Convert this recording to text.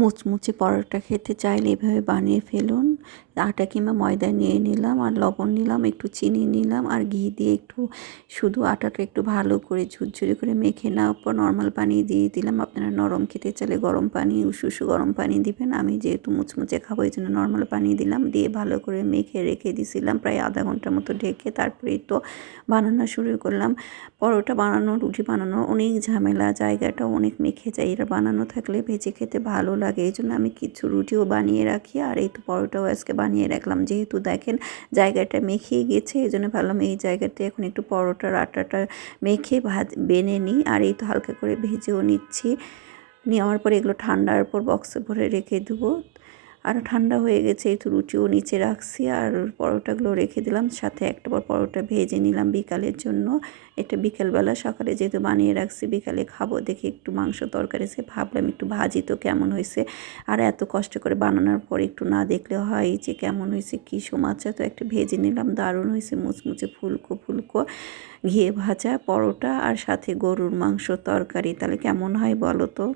মুচমুচে পরোটা খেতে চাইলে এভাবে বানিয়ে ফেলুন। আটা কিংবা ময়দা নিয়ে নিলাম, আর লবণ নিলাম, একটু চিনি নিলাম, আর ঘি দিয়ে একটু শুধু আটাটা একটু ভালো করে ঝুরঝুরে করে মেখে নেওয়ার পর নর্মাল পানি দিয়ে দিলাম। আপনারা নরম খেতে চাইলে গরম পানি, উষু গরম পানি দিবেন। আমি যেহেতু মুচমুচে খাবো এই জন্য নর্মাল পানি দিলাম, দিয়ে ভালো করে মেখে রেখে দিয়েছিলাম প্রায় আধা ঘন্টার মতো ঢেকে। তারপরেই তো বানানো শুরু করলাম। পরোটা বানানো, রুটি বানানো অনেক ঝামেলা, জায়গাটা অনেক মেখে যায়। এটা বানানো থাকলে ভেজে খেতে ভালো লাগে, এই জন্য আমি কিছু রুটিও বানিয়ে রাখি, আর এই তো পরোটাও আজকে বানিয়ে রাখলাম। যেহেতু দেখেন জায়গাটা মেখেই গেছে, এই জন্য ভাবলাম এই জায়গাতে এখন একটু পরোটার আটাটা মেখে বেনে নিই। আর এই তো হালকা করে ভেজেও নিচ্ছি। নেওয়ার পরে এগুলো ঠান্ডার পর বক্সে ভরে রেখে দেবো। আর ঠান্ডা হয়ে গেছে, এই তো রুটিও নিচে রাখছি আর পরোটাগুলো রেখে দিলাম। সাথে একটা পরোটা ভেজে নিলাম বিকালের জন্য। এটা বিকালবেলা, সকালে যেহেতু বানিয়ে রাখছি বিকালে খাবো দেখি একটু মাংস তরকারি সে ভাবলাম একটু ভাজি তো কেমন হয়েছে। আর এত কষ্ট করে বানানোর পর একটু না দেখলে হয় যে কেমন হয়েছে কী সমাচার। তো একটা ভেজে নিলাম, দারুণ হয়েছে, মুচমুচে ফুলকো ফুলকো ঘিয়ে ভাজা পরোটা আর সাথে গরুর মাংস তরকারি। তাহলে কেমন হয় বলো তো।